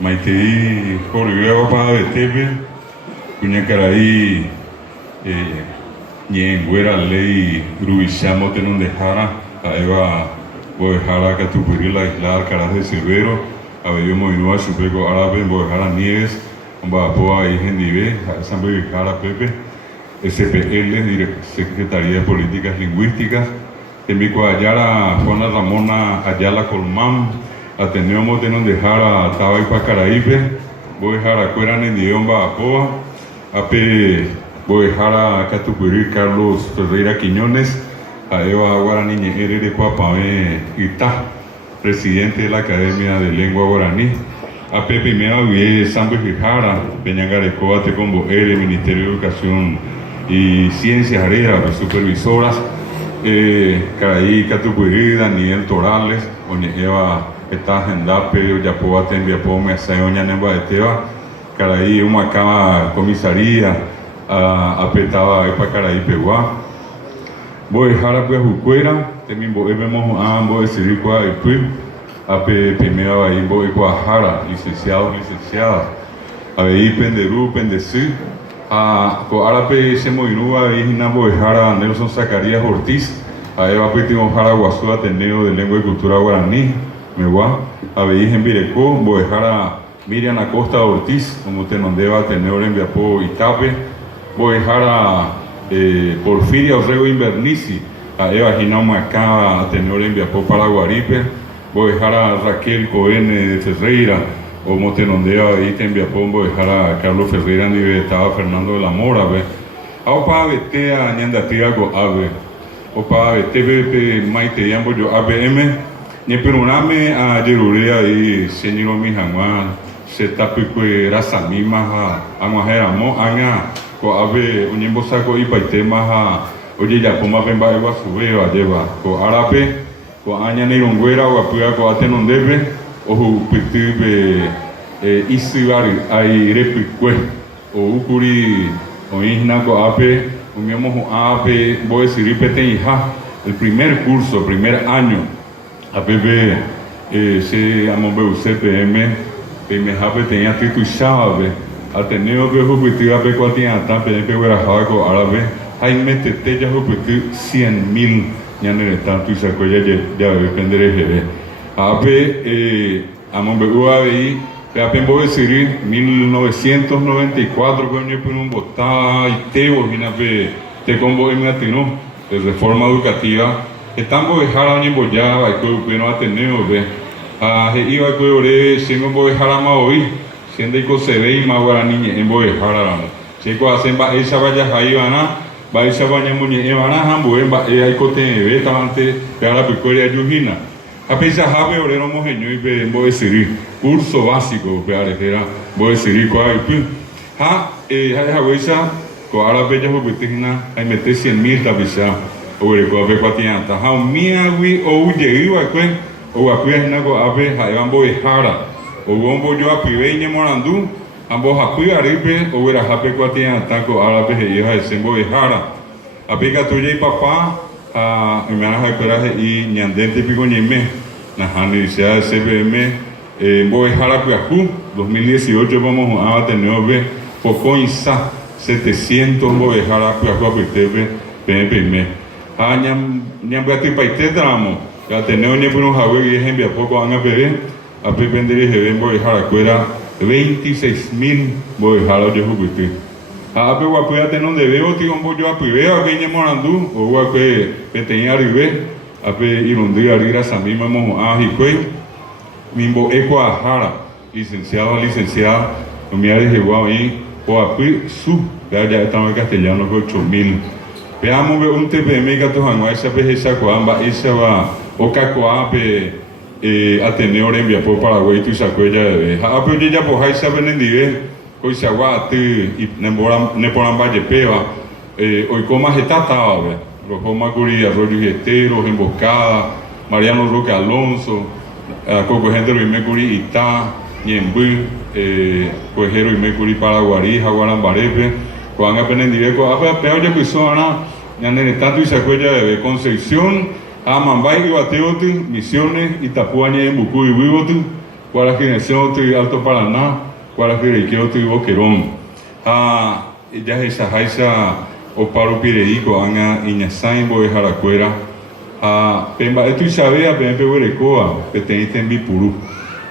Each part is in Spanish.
Maitei Jorge para Betepe, Cuñacaraí, Ñenguera Ley, Rubichamo Tenón de Jara, a Eva Boejara Catupiri, la isla Caraz de Cervero, a Bello Moinúa, Chupeco Árabe, Boejara Nieves, Bapoa y Gendive, San Jara Pepe, SPL, Secretaría de Políticas Lingüísticas, Temico Ayala, Juana Ramona Ayala Colmán, Ateneo Motenón de Jara, Tabaipa Caraípe, Boejara Cueran en Diomba Apoa, Ape Boejara Catupiri, Carlos Ferreira Quiñones, a Eva Guaraní Ñeere de Cuapame Ita, presidente de la Academia de Lengua Guaraní, a Pepe Mea Vie Sambo Jara, Peñangarecoa Tecombo Ere, Ministerio de Educación y Ciencias Arera, supervisoras, Caraí Catupiri, Daniel Torales, Eva Eta Gendape, Yapoa Tembiapo, Mesayo Ñanemba de Teba, Caraí Humacama Comisaría, Apetaba Epa Caraí Peguá, Boejara Pejucuera, Temimbo Ebemos Ambo de Siricua y Pui, Ape Pimea Baimbo Ecuajara, licenciados, licenciadas, Abei Penderú, Pendecú, a Coarape Semoinúa y Boejara Nelson Zacarías Ortiz, a Eva Petimo Jara Guazú Ateneo de Lengua y Cultura Guaraní, Megua, Abei Gembirecó, Boejara Miriam Acosta Ortiz, como Tenondeva Ateneo Enviapó Itape, Boejara Porfiria Orrego Invernici, a Eva Ginoma Acá Ateneo Enviapó Paraguaripe, Boejara Raquel Cohen de Ferreira, o Motenondea y Tembiapó, Boejara Carlos Ferreira y estaba Fernando de la Mora, Aupa Betea Ñandatira Go Ave, Opa Bete Maite Yambo Yo ABM, Ni Peruname a Yerurea y Señor Mijanguan, se tapicue Rasamima, Aguajera Mo, Anga, Ko Ave, Uñembo Saco y Paitema, Oye Yapoma Bemba Eva Subeo, Lleva, Ko Arape, Ko Aña Nirongüera, o Apuya Ko Atenondebe, o Pitube Isibari, Ay Repicue, o Ukuri, o Isna Ko Ape, Uñemo Ape, Boe Siripete Hija, el primer curso, primer año. APB se amou CPM PMHP tenía título chave Ateneo que repetir AP Cuatiata PMP Guarajaco Árabe Jaime Tete ya repetir 100.000 ñanere tanto y sacó ya depender AP amou UABI AP en Boesiri 1994 coño por un botá y teo ginape te combo en latino de reforma educativa. Estamos Boejara ni Boyaba, y que no Ateneo, iba que ore, siendo Boejara Maoí, siendo que se ve y Maguaraní en Boejara. Chico hacen esa vaya Jaivana, va esa vaya Muñe, Evana, Hamburg, hay cote, betamente, de la Picoria Yujina. A pesar de ore no mojeño y en Boesiri, curso básico, que Boesiri, Coaipú. Jaisa, Coara Bella Jubitina, hay meter 100.000 tapiza. Ore ko ave Cuatianta, ha miawi o ujeiwa kwen, o apuya hinago ave haivan Boejara, o gombo yo apiveñe morandu, ambos apuya ripe, o era hape Cuatianta ko árabe heiva esen Boejara. Apica tuya y papá, a hermana Jaiperaje y ñandente pico ñeme, na universidad de CBM, Boejara Cuiacú, 2018 vamos a tener poco insa, 700 Boejara Cuiacú apitebe, PMPM. Ñambeati Paite Dramo, Ateneo Ñepuno Jawe y Ejempia poco van a pedir, a Pependere Jeben Boejara Cuera, 26.000 Boejara de Jubuti. A Peguapuya Tenon de Veo, Tigón Boyo a Piveo, a Peña Morandú, o Guape Peteña Ribe, a Pe Irundía Rira Samima Mojo Ajicue, Mimbo Ecuajara, licenciado, licenciada, Nomiares de Guaí, o a Pi Su, ya estamos en castellano con 8.000. Veamos un TPM que tu hango esa esa coamba esa va o cacoape Ateneo envía por Paraguay tu sacuella de ha pero ya por esa venendive coisa guate y neporan valle peva hoy coma jetata ve los coma curia rollo jetero emboscada Mariano Roque Alonso coco gente lo me curi ita ñembu cojero y me curi Paraguarí Jaguarambarepe cuando apenas directo a peor ya persona ñanene tanto y sacuella de Concepción a Mambay y Bateote Misiones Itapuaña en Bucuy y Huivotu Guarajineción de Alto Paraná, Guarajirequeo de Boquerón. Ya esa jaisa o paro pireico, anga iñasain boe jaracuera. Pemba esto y sabía, pembe huerecoa, peteniste en Bipurú.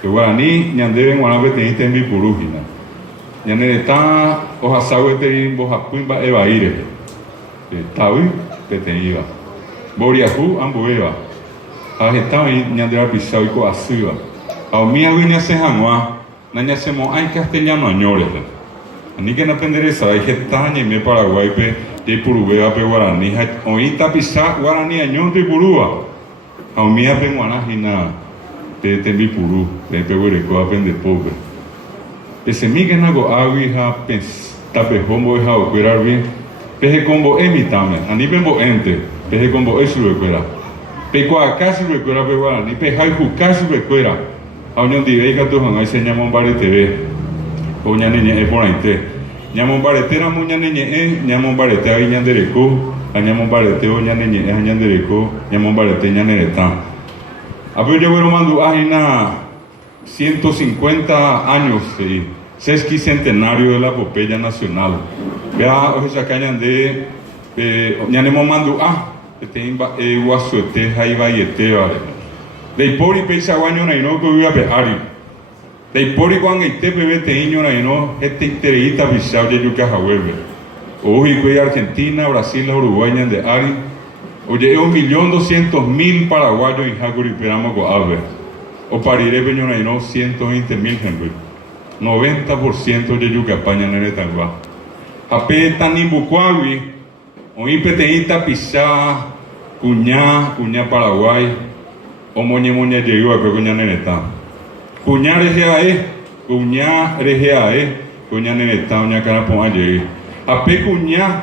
Que guaraní, ñandebe en guaraní, peteniste en Bipurú, gina. Ñanereta, oja sabe terin, boja puimba evaire. Taui, peteniva. Boriajú, ambueva. Ajetao y ñandera pisao y coasiva. A mía viña se janua, naña se mo ay castellano añores. Ni que no entenderesa, hay gestaña y me Paraguay pe de Purubea pe guaraní, oíta pisa guaraní añón de Purúa. A mía pe guanajina pe tembi Purú, pe huerecoa pen de pobre. Ese mi que nago aguija pens tape hombo eja o cuerar bien. Peje combo emitame, ani pembo ente, peje combo eso recuera. Pe coacasi recuera pe guaraní, pe jaiku casi recuera. A unión diveica tu hangai se llama un barete o ñaneñe por ahí te ñamon baretera mu ñaneñe ñamon barete ahí ñandereco a ñamon barete o ñaneñe a ñandereco ñamon barete ñanereta a ver yo bueno mando ajina 150 años sesquicentenario de la epopeya nacional vea o esa cañan de ñanemo mando que te imba guasuete ahí vayete vale de pori peisa guaño na ino que viva pe ari de pori cuando este bebé te iño na ino este intereita bisao de yuca jahuelve hoy que Argentina Brasil Uruguay de ari oye 1.200.000 paraguayos en jacuri esperamos con albe o pariré peño na ino 120.000 gente 90% de yuca paña nere tangua ape tanimbucuawi hoy peteita pisa cuñá Paraguay o moñe llegó a que cuña neneta. Cuña regeae, cuña neneta, uña cara pon ayer. Ape cuña,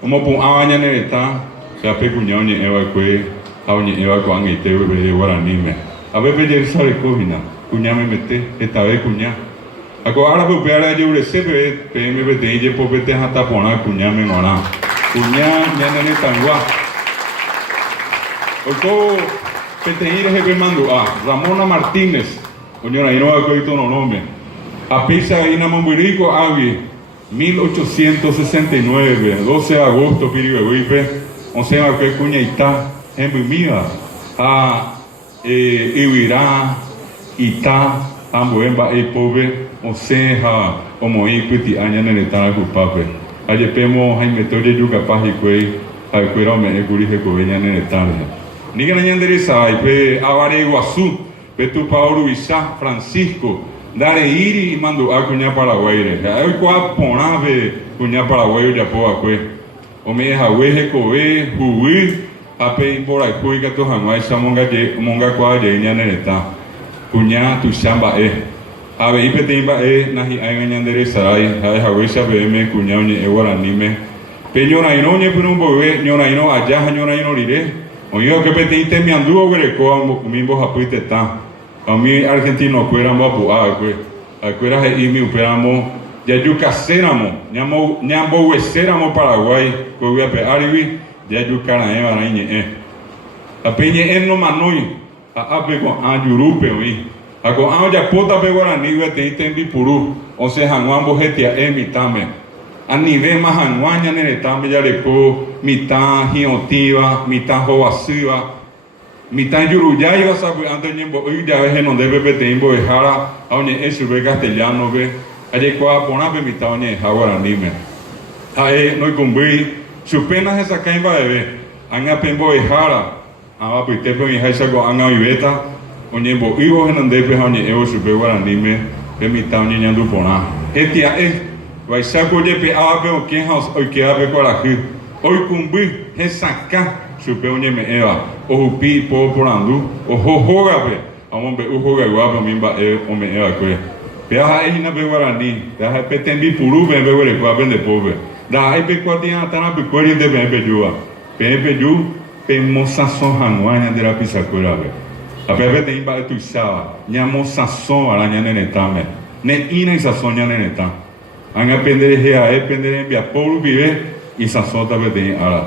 como pon aña neneta, se ape cuña uñe eva que, a uñe eva con angite de guaranime. A ver pedir sabe cojina, cuña me mete, esta vez cuña. Aco ahora pues peara yo le se PM bete y po bete hasta poner cuña me mora. Cuña neneta ngua. Oco Peteire jefe mando Ramona Martínez, señora, y no va a coger no nombre. A pisa y Namamburico Avi, 1869, 12 de agosto, Piribehuipe, 11 de agosto, Cuñaita, en Mía, Ibirá, Ita, Ambuemba, Pobre, 11 a Omoiquiti, Aña Nenetana, Cupape. Ayepemo, Jaime Toye, Yucapaz y Cuey, Alcuera, me Curije, Coveña, Nenetana. Ni que no endereza, pe Avare Iguazú, pe tu Paulo Isá, Francisco, Dare Iri y mando a Cuña Paraguay. Hay cuatro ponave Cuña Paraguay ya po acue. O me deja hueje cobe, juguí, a pe por ahí cuica tu jamás esa monga cuadra y ñanereta. Cuña tu chamba A ver, pe timba nahi ay endereza, ay jahuesa me cuña uñe guaranime. Pe ñora y no ñe por un bebé, ñora y no allá, ñora y no iré. Oye, que petiste mi anduvo greco, mi boja puite ta. A mí argentino cuéramos a cuera y mi operamos, ya yucacéramos, ñambo hueséramos Paraguay, que voy a pegar y ya yucarae barañe. A peñe no manoi, a apego a yurupe, oí. A con ya puta peguarani, te en Bipurú, o sea, Juan Bojetia, mitame. A nivel más anuaña nenetame ya leco, mitad giotiva, mitad joasiva, mitad yuruyaiva, sabe, antes ñembo, hoy ya ves no debe peteimbo de jara, a oñe eso ve castellano ve, ayer coa ponape mitad oñe jaguaranime. No hay cumbrí, su pena es esa caimba de ve, anga pembo de jara, a pitepo y jaisa go anga viveta, oñembo, ibo en donde pe oñe evo su pe guaranime, pe mitad oñe ñandu pona. Etia vai saco de pe abe o quem house o que abe coraji oi cumbi resaca chupe onde me eva o rupi po porandu o hohoga pe amombe o hoga guaba mimba o me eva que pe a na be guarani da pe tembi puru be be wele kwa bende pobre da ai pe kwa dia tana pe kweri de be jua pe ju pe moça son hanwanya de la pisa corabe a pe te imba tu sa nya moça son ala nya nenetame ne ina isa sonya neneta anga pendere hea pendere bia polu vive y sasota bete ara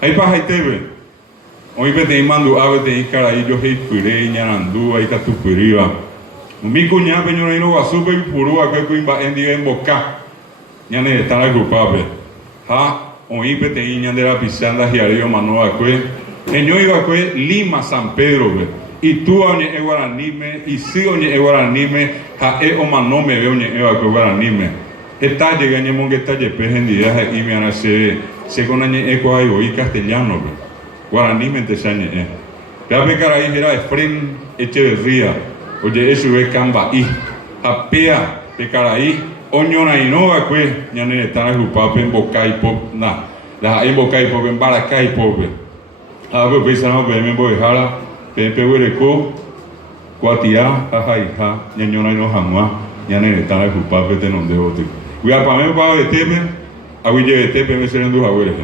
ai pa haitebe oi bete mando ave te cara yo hei pure nyandu ai ka tu puriva Mi cuñada peñona y no va súper purúa que cuimba en día en boca. Ya ne están agrupados. Ha, oípe te iñan de la pisanda y arriba manoa cue. Eño iba cue Lima San Pedro be. Y tú oñe e guaranime y si oñe e guaranime ha e o manome ve oñe e guaranime. Está llegando monge está yepe en día y me han se con añe e cuayo y castellano be. Guaranime te sañe e. Ya ve cara ahí era Efren Echeverría. Oye, eso es camba y apea de caraí, oñona y no va pues, ya no están agrupados en boca y pop, nada, la hay boca y pop en baracá y pop. A ver, pues, no, pues, me voy a dejar, pepe, huereco, cuatía, jaja, hija, ñañona y no jamás, ya no están agrupados de donde otro. Voy a poner para el tepe, a voy a llevar el tepe, me serán dos abuelos.